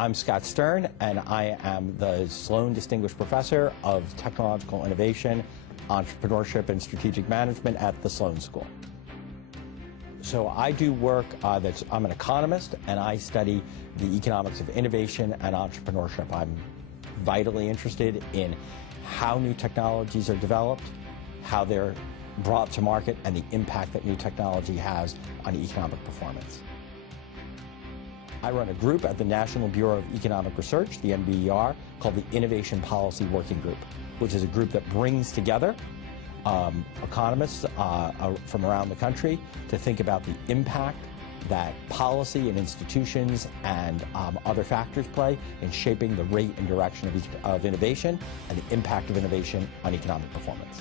I'm Scott Stern, and I am the Sloan Distinguished Professor of Technological Innovation, Entrepreneurship, and Strategic Management at the Sloan School. So I do work I'm an economist, and I study the economics of innovation and entrepreneurship. I'm vitally interested in how new technologies are developed, how they're brought to market, and the impact that new technology has on economic performance. I run a group at the National Bureau of Economic Research, the NBER, called the Innovation Policy Working Group, which is a group that brings together economists from around the country to think about the impact that policy and institutions and other factors play in shaping the rate and direction of innovation and the impact of innovation on economic performance.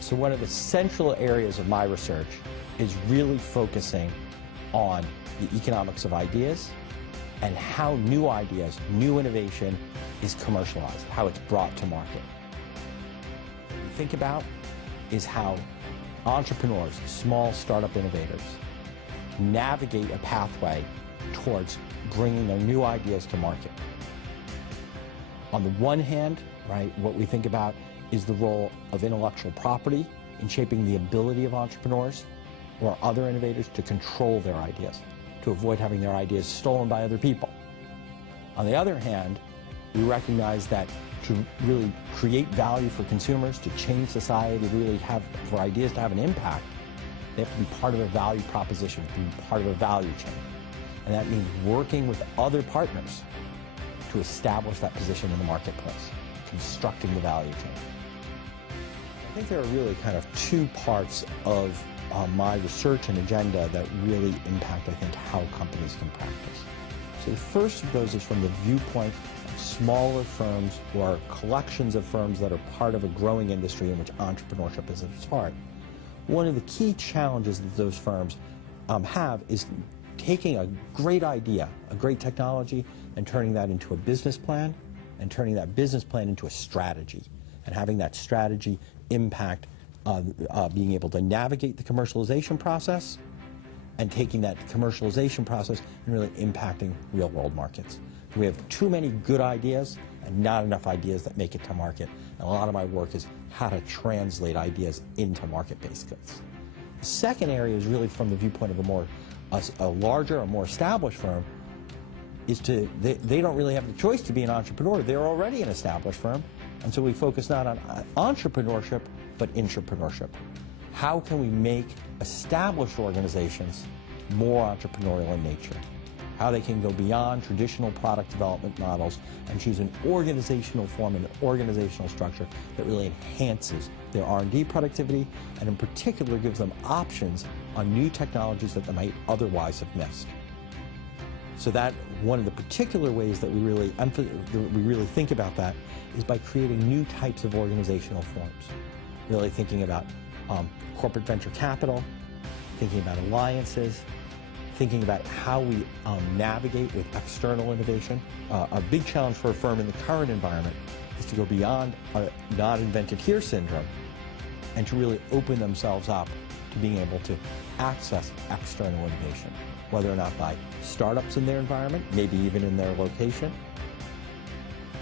So one of the central areas of my research is really focusing on the economics of ideas and how new ideas, new innovation is commercialized, how it's brought to market. What we think about is how entrepreneurs, small startup innovators, navigate a pathway towards bringing their new ideas to market. On the one hand, what we think about is the role of intellectual property in shaping the ability of entrepreneurs or other innovators to control their ideas, to avoid having their ideas stolen by other people. On the other hand, we recognize that to really create value for consumers, to change society, to really for ideas to have an impact, they have to be part of a value proposition, be part of a value chain. And that means working with other partners to establish that position in the marketplace, constructing the value chain. I think there are really kind of two parts of my research and agenda that really impact, I think, how companies can practice. So the first of those is from the viewpoint of smaller firms or collections of firms that are part of a growing industry in which entrepreneurship is at its heart. One of the key challenges that those firms have is taking a great idea, a great technology, and turning that into a business plan, and turning that business plan into a strategy, and having that strategy impact being able to navigate the commercialization process, and taking that commercialization process and really impacting real-world markets. We have too many good ideas and not enough ideas that make it to market. And a lot of my work is how to translate ideas into market-based goods. The second area is really from the viewpoint of a larger or more established firm, is they don't really have the choice to be an entrepreneur. They're already an established firm. And so we focus not on entrepreneurship, but intrapreneurship. How can we make established organizations more entrepreneurial in nature? How they can go beyond traditional product development models and choose an organizational form and an organizational structure that really enhances their R&D productivity, and in particular gives them options on new technologies that they might otherwise have missed. So that one of the particular ways that we really think about that is by creating new types of organizational forms. Really thinking about corporate venture capital, thinking about alliances, thinking about how we navigate with external innovation. A big challenge for a firm in the current environment is to go beyond a not invented here syndrome and to really open themselves up to being able to access external innovation, whether or not by startups in their environment, maybe even in their location,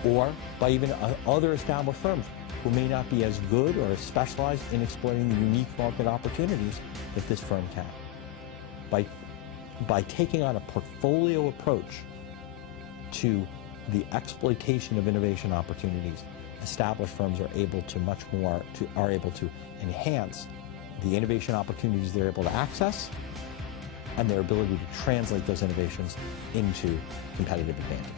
or by even other established firms who may not be as good or as specialized in exploiting the unique market opportunities that this firm can. By taking on a portfolio approach to the exploitation of innovation opportunities, established firms are able to enhance the innovation opportunities they're able to access and their ability to translate those innovations into competitive advantage.